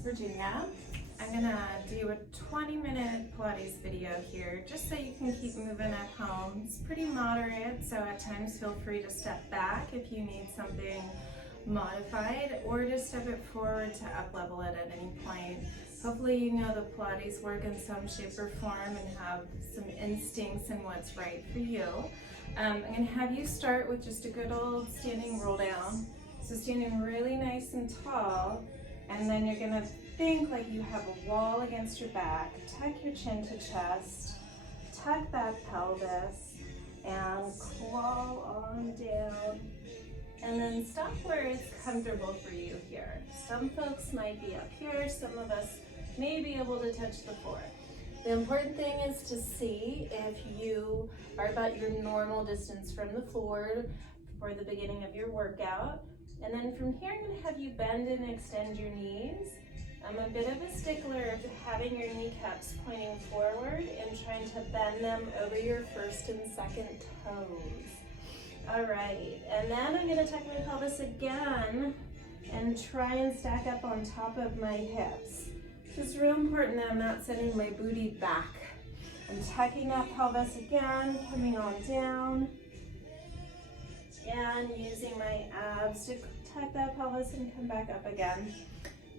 Virginia. I'm gonna do a 20-minute Pilates video here just so you can keep moving at home. It's pretty moderate, so at times feel free to step back if you need something modified or to step it forward to up level it at any point. Hopefully you know the Pilates work in some shape or form and have some instincts in what's right for you. I'm gonna have you start with just a good old standing roll down. So standing really nice and tall, and then you're gonna think like you have a wall against your back. Tuck your chin to chest, tuck that pelvis, and claw on down. And then stop where it's comfortable for you here. Some folks might be up here, some of us may be able to touch the floor. The important thing is to see if you are about your normal distance from the floor for the beginning of your workout. And then from here, I'm gonna have you bend and extend your knees. I'm a bit of a stickler of having your kneecaps pointing forward and trying to bend them over your first and second toes. All right, and then I'm gonna tuck my pelvis again and try and stack up on top of my hips. It's real important that I'm not sending my booty back. I'm tucking that pelvis again, coming on down, and using my abs to tuck that pelvis and come back up again.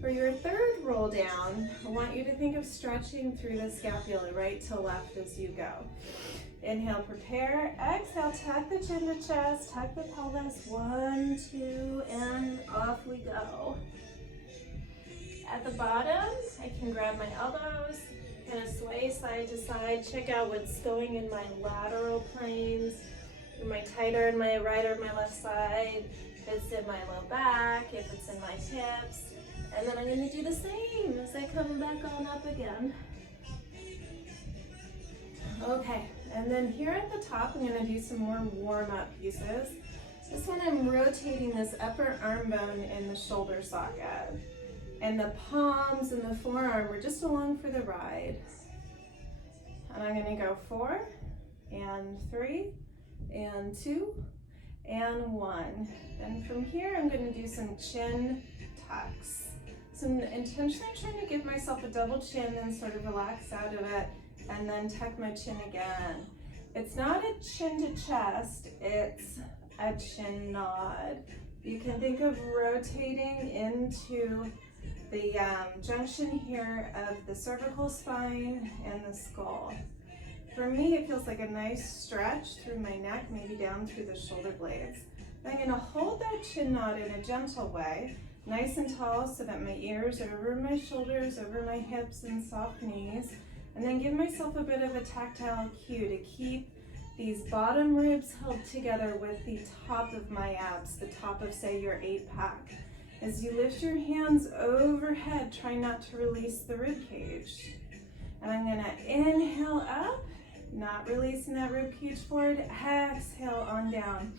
For your third roll down, I want you to think of stretching through the scapula right to left as you go. Inhale, prepare. Exhale, tuck the chin to chest, tuck the pelvis. 1, 2, and off we go. At the bottom, I can grab my elbows, kind of sway side to side. Check out what's going in my lateral planes. Am I tighter in my right or my left side? If it's in my low back, if it's in my hips. And then I'm going to do the same as I come back on up again. Okay, and then here at the top, I'm going to do some more warm-up pieces. This one I'm rotating this upper arm bone in the shoulder socket. And the palms and the forearm are just along for the ride. And I'm going to go 4, and 3, and 2, and 1. And from here, I'm going to do some chin tucks. So I'm intentionally trying to give myself a double chin and sort of relax out of it, and then tuck my chin again. It's not a chin to chest, it's a chin nod. You can think of rotating into the junction here of the cervical spine and the skull. For me, it feels like a nice stretch through my neck, maybe down through the shoulder blades. I'm gonna hold that chin nod in a gentle way, nice and tall so that my ears are over my shoulders, over my hips and soft knees, and then give myself a bit of a tactile cue to keep these bottom ribs held together with the top of my abs, the top of, say, your 8-pack. As you lift your hands overhead, try not to release the rib cage. And I'm gonna inhale up, not releasing that rib cage forward. Exhale on down.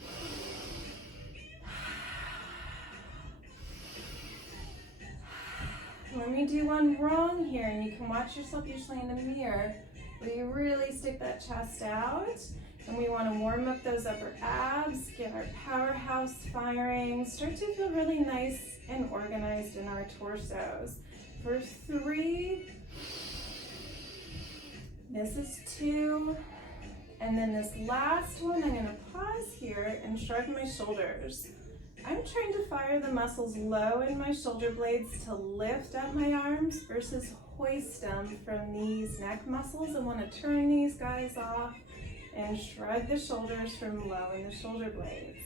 Let me do one wrong here, and you can watch yourself usually in the mirror, where you really stick that chest out. And we want to warm up those upper abs, get our powerhouse firing, start to feel really nice and organized in our torsos. For 3, this is 2, and then this last one, I'm going to pause here and shrug my shoulders. I'm trying to fire the muscles low in my shoulder blades to lift up my arms versus hoist them from these neck muscles. I want to turn these guys off and shrug the shoulders from low in the shoulder blades.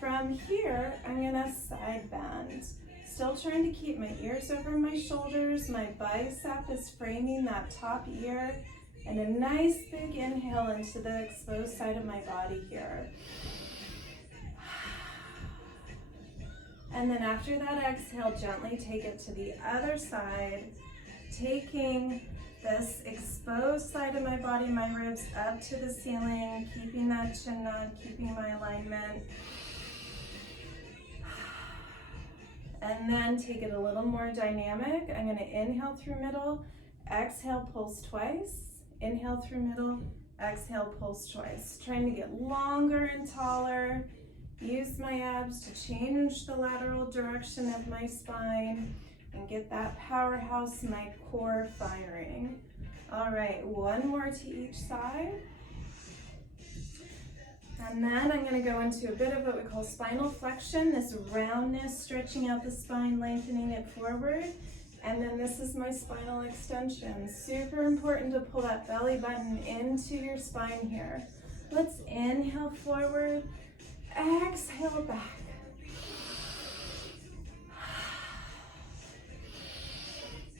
From here, I'm gonna side bend. Still trying to keep my ears over my shoulders. My bicep is framing that top ear, and a nice big inhale into the exposed side of my body here. And then after that exhale, gently take it to the other side, taking this exposed side of my body, my ribs up to the ceiling, keeping that chin nod, keeping my alignment. And then take it a little more dynamic. I'm gonna inhale through middle, exhale, pulse twice, inhale through middle, exhale, pulse twice. Trying to get longer and taller. Use my abs to change the lateral direction of my spine. and get that powerhouse, my core firing. All right, one more to each side. And then I'm going to go into a bit of what we call spinal flexion, this roundness, stretching out the spine, lengthening it forward. And then this is my spinal extension. Super important to pull that belly button into your spine here. Let's inhale forward, exhale back.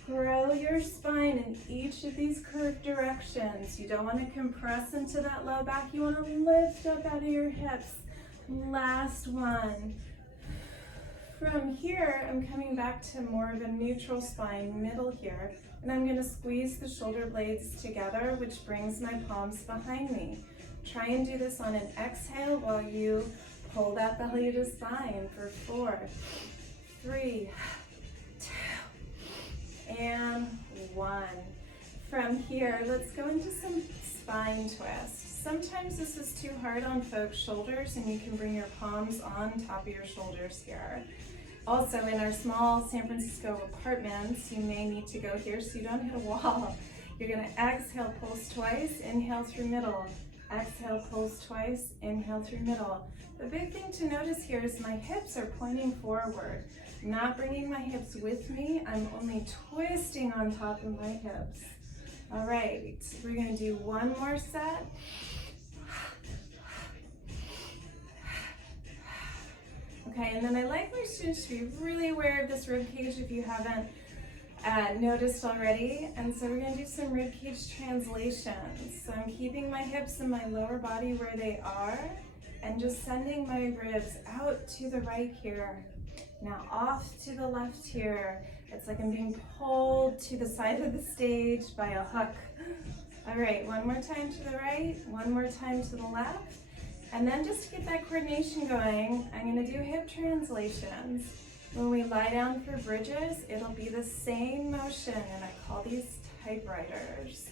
Grow your spine in each of these curved directions. You don't want to compress into that low back. You want to lift up out of your hips. Last one. From here, I'm coming back to more of a neutral spine, middle here, and I'm going to squeeze the shoulder blades together, which brings my palms behind me. Try and do this on an exhale while you pull that belly to spine for 4, 3, 2, and 1. From here, let's go into some spine twists. Sometimes this is too hard on folks' shoulders, and you can bring your palms on top of your shoulders here. Also, in our small San Francisco apartments, you may need to go here so you don't hit a wall. You're going to exhale, pulse twice, inhale through middle. Exhale, pulse twice, inhale through middle. The big thing to notice here is my hips are pointing forward. I'm not bringing my hips with me, I'm only twisting on top of my hips. All right, we're going to do one more set. Okay, and then I like my students to be really aware of this rib cage if you haven't noticed already. And so we're going to do some rib cage translations. So I'm keeping my hips and my lower body where they are and just sending my ribs out to the right here. Now off to the left here. It's like I'm being pulled to the side of the stage by a hook. All right, one more time to the right, one more time to the left. And then just to get that coordination going, I'm going to do hip translations. When we lie down for bridges, it'll be the same motion, and I call these typewriters.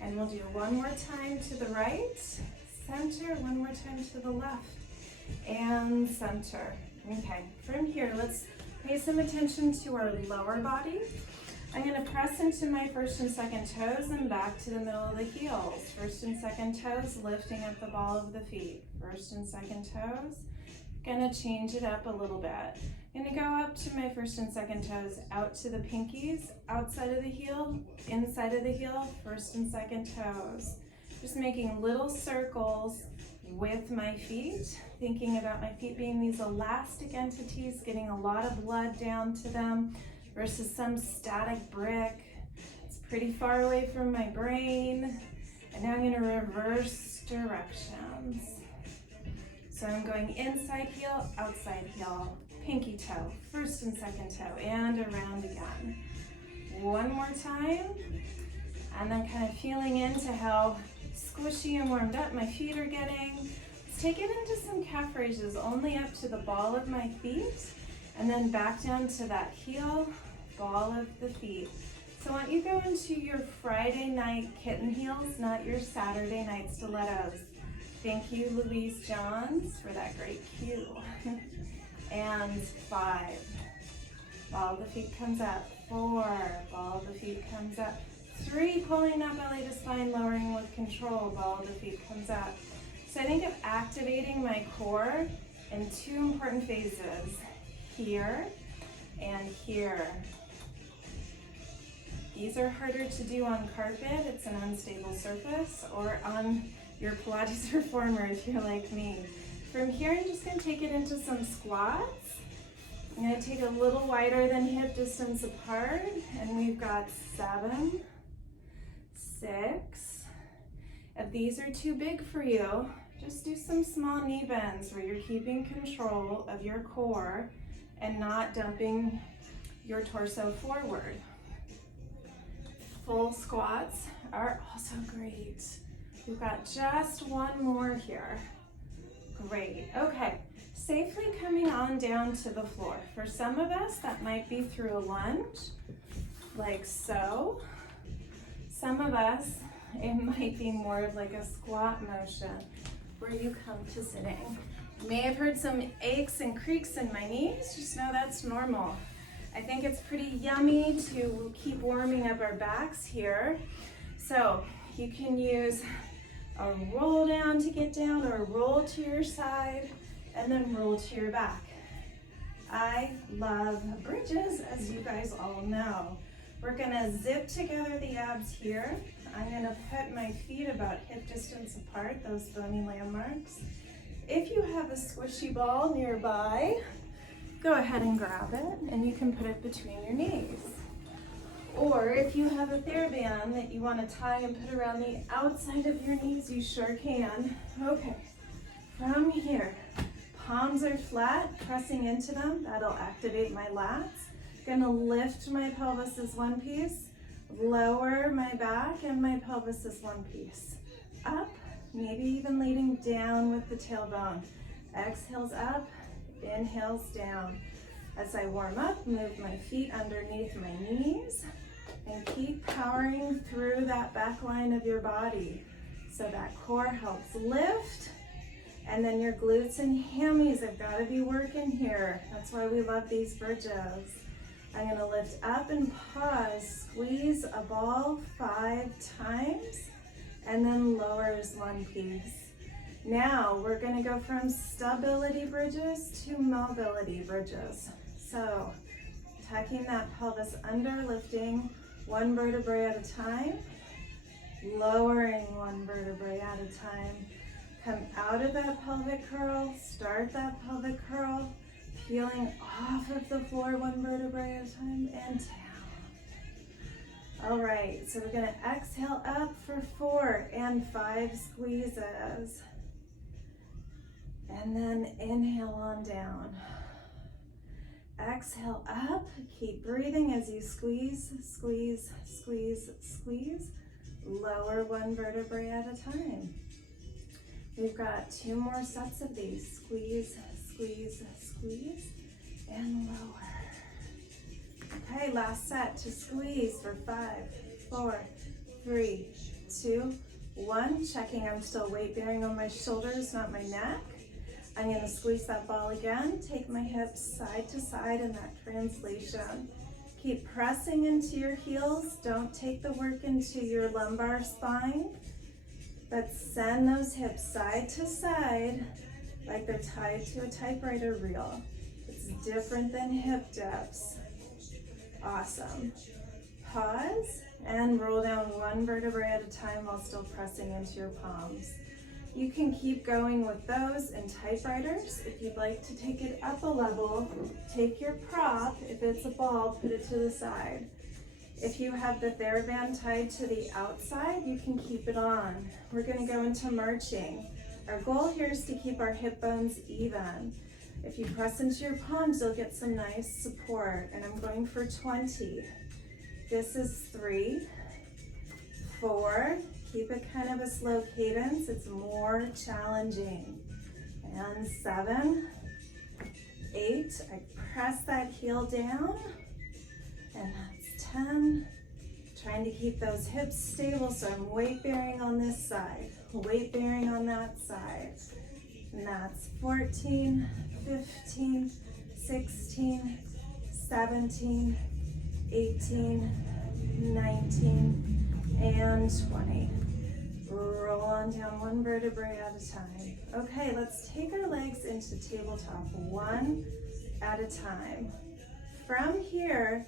And we'll do one more time to the right, center, one more time to the left, and center. Okay, from here, let's pay some attention to our lower body. I'm going to press into my first and second toes and back to the middle of the heels. First and second toes, lifting up the ball of the feet. First and second toes. Going to change it up a little bit. I'm going to go up to my first and second toes, out to the pinkies, outside of the heel, inside of the heel, first and second toes. Just making little circles with my feet, thinking about my feet being these elastic entities, getting a lot of blood down to them, versus some static brick. It's pretty far away from my brain. And now I'm going to reverse directions. So I'm going inside heel, outside heel, pinky toe, first and second toe, and around again. One more time. And then kind of feeling into how squishy and warmed up my feet are getting. Let's take it into some calf raises, only up to the ball of my feet, and then back down to that heel, ball of the feet. So I want you to go into your Friday night kitten heels, not your Saturday night stilettos. Thank you, Louise Johns, for that great cue. And 5, ball of the feet comes up. 4, ball of the feet comes up. 3, pulling that belly to spine, lowering with control, ball of the feet comes up. So I think of activating my core in 2 important phases, here and here. These are harder to do on carpet, it's an unstable surface, or on your Pilates reformer if you're like me. From here, I'm just going to take it into some squats. I'm going to take a little wider than hip distance apart, and we've got 7, 6. If these are too big for you, just do some small knee bends where you're keeping control of your core and not dumping your torso forward. Full squats are also great. We've got just one more here. Great. Okay, safely coming on down to the floor. For some of us, that might be through a lunge, like so. Some of us, it might be more of like a squat motion where you come to sitting. You may have heard some aches and creaks in my knees, just know that's normal. I think it's pretty yummy to keep warming up our backs here. So you can use a roll down to get down, or a roll to your side, and then roll to your back. I love bridges, as you guys all know. We're gonna zip together the abs here. I'm gonna put my feet about hip distance apart, those bony landmarks. If you have a squishy ball nearby, go ahead and grab it, and you can put it between your knees. Or if you have a TheraBand that you want to tie and put around the outside of your knees, you sure can. Okay, from here, palms are flat, pressing into them. That'll activate my lats. Gonna lift my pelvis as one piece, lower my back, and my pelvis as one piece. Up, maybe even leading down with the tailbone. Exhales up, inhales down. As I warm up, move my feet underneath my knees and keep powering through that back line of your body. So that core helps lift, and then your glutes and hammies have got to be working here. That's why we love these bridges. I'm gonna lift up and pause, squeeze a ball 5 times, and then lower as one piece. Now we're gonna go from stability bridges to mobility bridges. So tucking that pelvis under, lifting one vertebrae at a time, lowering one vertebrae at a time. Come out of that pelvic curl, start that pelvic curl, peeling off of the floor one vertebrae at a time and down. All right, so we're gonna exhale up for 4 and 5 squeezes. And then inhale on down. Exhale up, keep breathing as you squeeze, squeeze, squeeze, squeeze. Lower one vertebrae at a time. We've got 2 more sets of these. Squeeze, squeeze, squeeze, and lower. Okay, last set to squeeze for 5, 4, 3, 2, 1. Checking I'm still weight bearing on my shoulders, not my neck. I'm gonna squeeze that ball again, take my hips side to side in that translation. Keep pressing into your heels. Don't take the work into your lumbar spine, but send those hips side to side like they're tied to a typewriter reel. It's different than hip dips. Awesome. Pause and roll down one vertebrae at a time while still pressing into your palms. You can keep going with those in typewriters. If you'd like to take it up a level, take your prop. If it's a ball, put it to the side. If you have the TheraBand tied to the outside, you can keep it on. We're gonna go into marching. Our goal here is to keep our hip bones even. If you press into your palms, you'll get some nice support, and I'm going for 20. This is 3, 4, keep it kind of a slow cadence, it's more challenging. And 7, 8, I press that heel down, and that's 10. Trying to keep those hips stable, so I'm weight bearing on this side, weight bearing on that side. And that's 14, 15, 16, 17, 18, 19, and 20. Roll on down one vertebrae at a time. Okay, let's take our legs into tabletop one at a time. From here,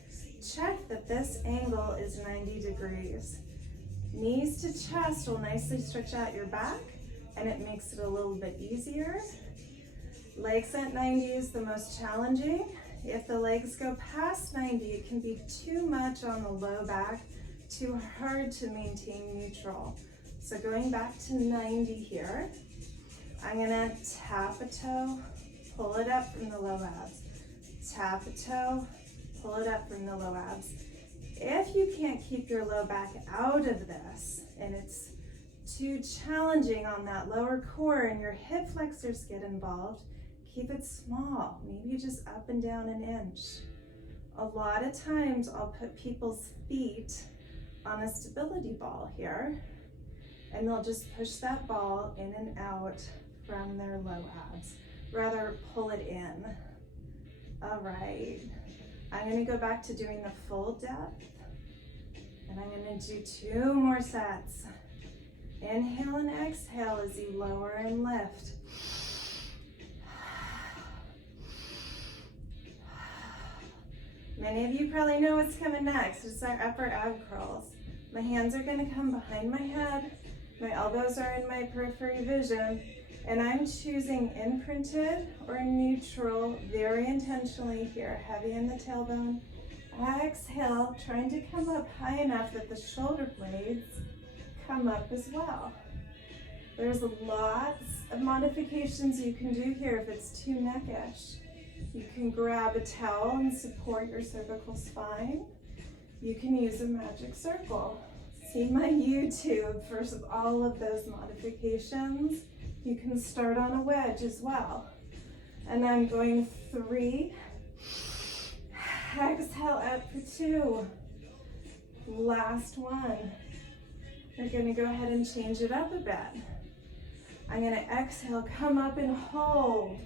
check that this angle is 90 degrees. Knees to chest will nicely stretch out your back, and it makes it a little bit easier. Legs at 90 is the most challenging. If the legs go past 90, it can be too much on the low back, too hard to maintain neutral. So going back to 90 here, I'm gonna tap a toe, pull it up from the low abs. Tap a toe, pull it up from the low abs. If you can't keep your low back out of this, and it's too challenging on that lower core and your hip flexors get involved, keep it small, maybe just up and down an inch. A lot of times I'll put people's feet on a stability ball here, and they'll just push that ball in and out from their low abs. Rather pull it in. All right, I'm gonna go back to doing the full depth, and I'm gonna do 2 more sets. Inhale and exhale as you lower and lift. Many of you probably know what's coming next. It's our upper ab curls. My hands are gonna come behind my head. My elbows are in my periphery vision, and I'm choosing imprinted or neutral very intentionally here. Heavy in the tailbone. Exhale, trying to come up high enough that the shoulder blades come up as well. There's lots of modifications you can do here if it's too neckish. You can grab a towel and support your cervical spine. You can use a magic circle. See my YouTube for all of those modifications. You can start on a wedge as well. And I'm going 3. Exhale up for 2. Last one. We're gonna go ahead and change it up a bit. I'm gonna exhale, come up and hold.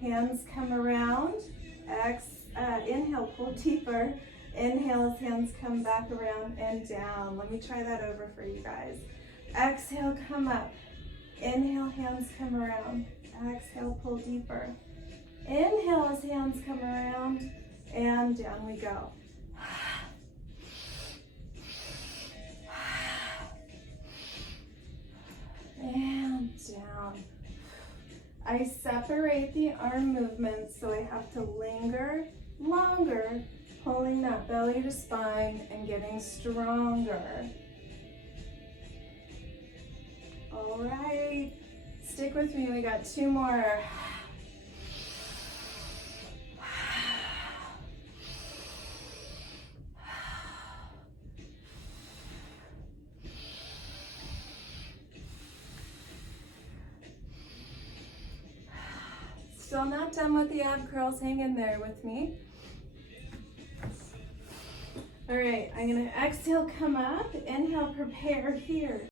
Hands come around. Inhale, pull deeper. Inhale as hands come back around and down. Let me try that over for you guys. Exhale, come up. Inhale, hands come around. Exhale, pull deeper. Inhale as hands come around and down we go. And down. I separate the arm movements so I have to linger longer, pulling that belly to spine and getting stronger. All right, stick with me, we got 2 more. Still not done with the ab curls, hang in there with me. All right, I'm gonna exhale, come up, inhale, prepare here.